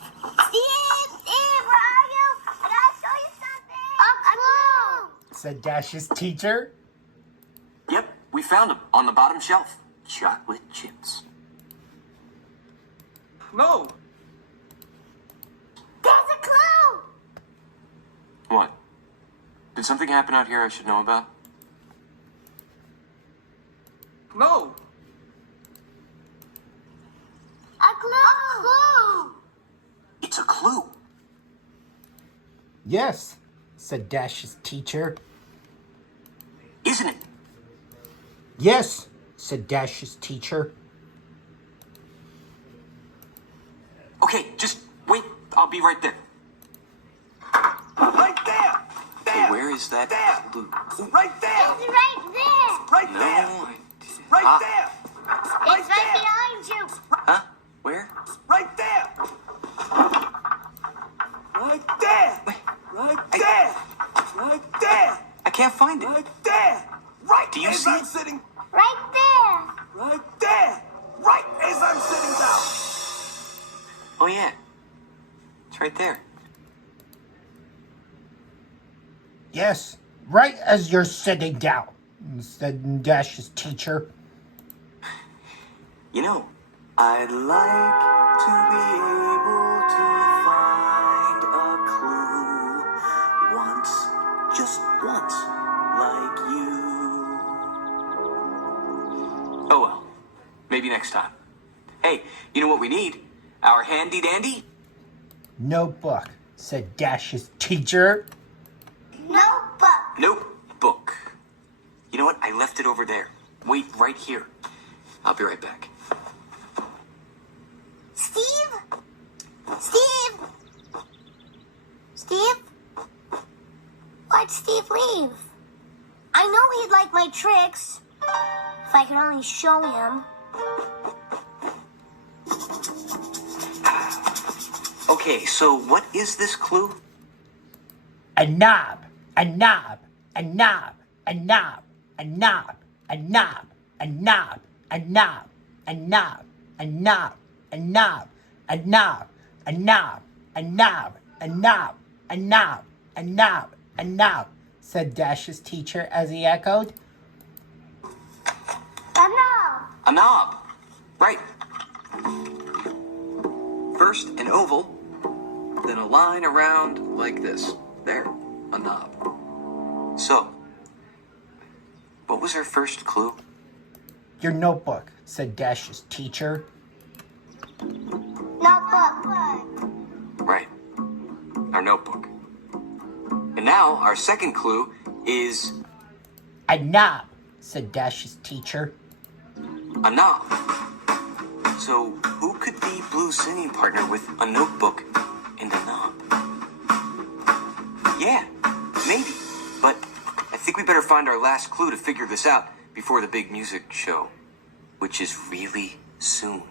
Steve, where are you? I gotta show you something. A clue, said Dash's teacher. Yep, we found them on the bottom shelf. Chocolate chips. No. There's a clue. What? Did something happen out here I should know about? No. A clue. It's a clue. Yes, said Dash's teacher. Isn't it? Yes, said Dash's teacher. Okay, just wait. I'll be right there. Right there. There. Where is that There. clue? Right there. It's right there. Right No, there. I didn't. Right Ah, there. It's right behind you. huh? Where? Right there. Right there. Right there. Right there. I can't find it. Right there. Right Do you as see I'm it? sitting. Right there. Right there. Right as I'm sitting down. Oh, yeah. It's right there. Yes, right as you're sitting down, said Dash's teacher. You know, I'd like to be able to find a clue once, just once, like you. Oh well, maybe next time. Hey, you know what we need? Our handy dandy? Notebook, said Dash's teacher. Notebook. Notebook. You know what? I left it over there. Wait right here. I'll be right back. Steve? Steve? Steve? Why'd Steve leave? I know he'd like my tricks. If I could only show him. Okay, so what is this clue? A knob, a knob, a knob, a knob, a knob, a knob, a knob, a knob, a knob, a knob, a knob, a knob, a knob, a knob, a knob, a knob, a knob, a knob, said Dash's teacher as he echoed. A knob. A knob. Right. First an oval, then a line around like this. There, a knob. So, what was our first clue? Your notebook, said Dash's teacher. Notebook. Right. Our notebook. And now our second clue is A knob, said Dash's teacher. a knob. So, who could be Blue's singing partner with a notebook and a knob? Yeah, maybe. But I think we better find our last clue to figure this out before the big music show, which is really soon.